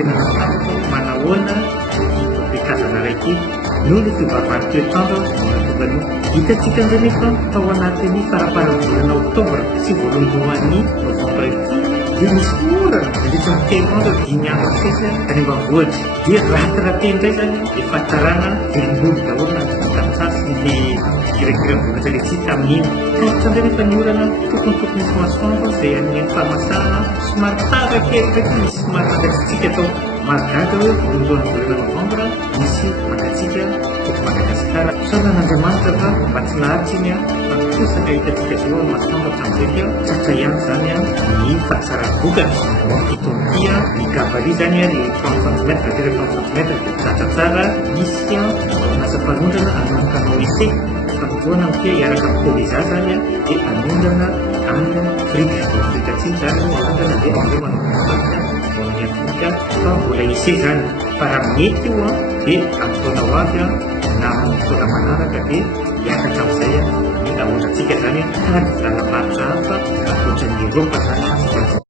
tena natao manahoana itompikazana raiky noho ny fivavahany toetrandro mahatonga hitantsika nefa tao anatin'ny farafahavolana oktobra sy voalohan'ny novambra ity dia misy orana mandritra ny teloandro dimy andro sesa any ambanivohitra dia ratiraty indray zany efa tarana velom-bolo daholo na tamsasy le kirakira-bohatra le tsika amin'iny karitra indray nefa ny orana tokony misy masoandro izay amin'ny fahamasahana somary tara kely ndraiky misy somary mangatsitsika atao mahagaga hoe voalohan'ny volana novambra misy mangatsika eto Madagasikara sanan'Andriamanitra fa mba tsy naharitra iny fa kosaka hitantsika zao ny masoandro hatramin'izay tratra ihany zany ny fahatsara-bokatra fitompia ny gabaria zany ny 30 cm dia tsatratsara misy nasa-panondrana anomoka anao ese famotoana amin'ity hiaraka amin'ny poliza zany dia anondrana any Afrika atsiny zany anondrana dia amizay manao ny Afrika fa mbola ese zany fa raha mety io dia amin'ny taona ho avy na amin'ny taona manaraka dia hiakatra amin'izay ny ahondratsika zany tady zanamaritra hafa ankoatran'ny Eropa zany